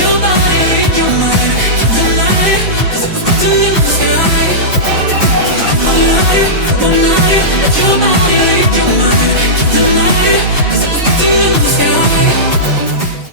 your body, your mind, can't deny it. There's a button in the sky. All night, let your body.